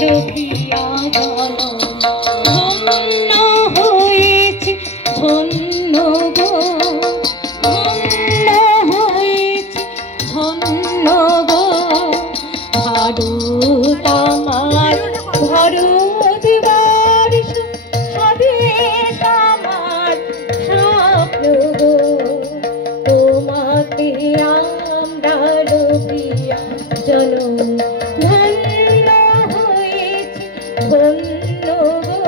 lochia গেল ধন্য হয়েছে ধন্য গো ধন্য হয়েছে ধন্য গো ভারত আমার ভারতবর্ষ স্বদেশ আমার স্বপ্ন গো তোমাকে আমরা লোকিয়া জনম ধন্য হয়েছে ধন্য গো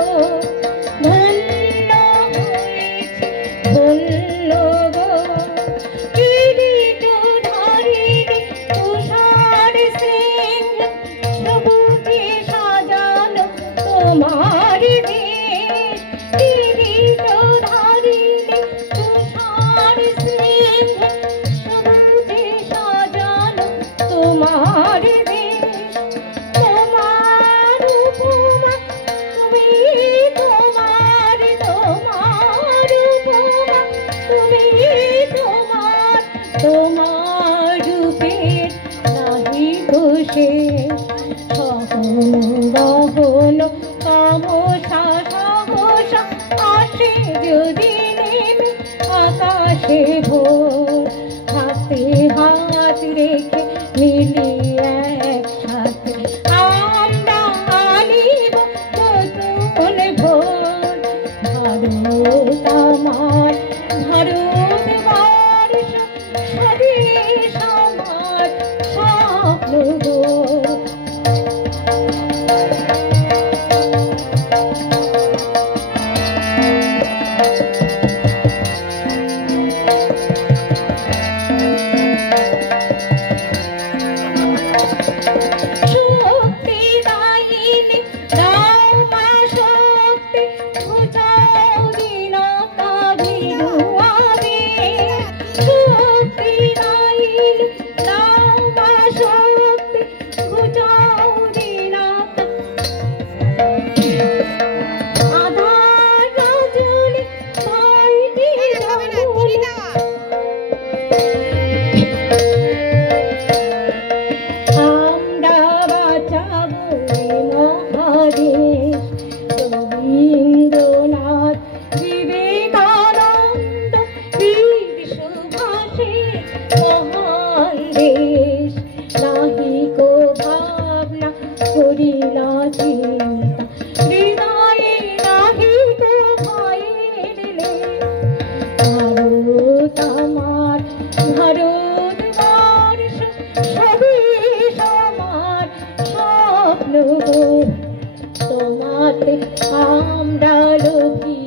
ধন্য হয়েছে ধন্য গো কিরীট ধারিণী তুষার সিংহ সবুজে সাজানো তোমার দেশ কিরীট ধারিণী তুষার সিংহ সবুজে সাজানো তোমার দেশ তোমার উপমা তুমি তোমার তোমার উপমা তুমি তোমার রূপের নাহি বসে সহন বহন তামসা সাহসা আসে যদি নেমে আকাশে ভোর হাতে হাত রেখে মিলি একসাথে আমরা আনিব নতুন ভোর ভারত আমার ভারতবর্ষ স্বদেশ আমার স্বপ্ন গো শক্তি দায়িনী দাও মা শক্তি বুঝাও দীনতা ভিড়ুয়াবে শক্তি দায়িনী দাও মা শক্তি বুঝাও দীনতা আধার রজনী ভাইটি জমুনা আমরা বাঁচাবো মহাদেশ রবীন্দ্রনাথ বিবেকানন্দ বীর সুভাষের মহান দেশ নাহি কো ভাবনা করি না চিন্তা হৃদয়ে নাহি কো ভয়ের লেশ ভারত আমার ভারতবর্ষ স্বদেশ আমার স্বপ্ন গো তোমাতে আমরা লোকি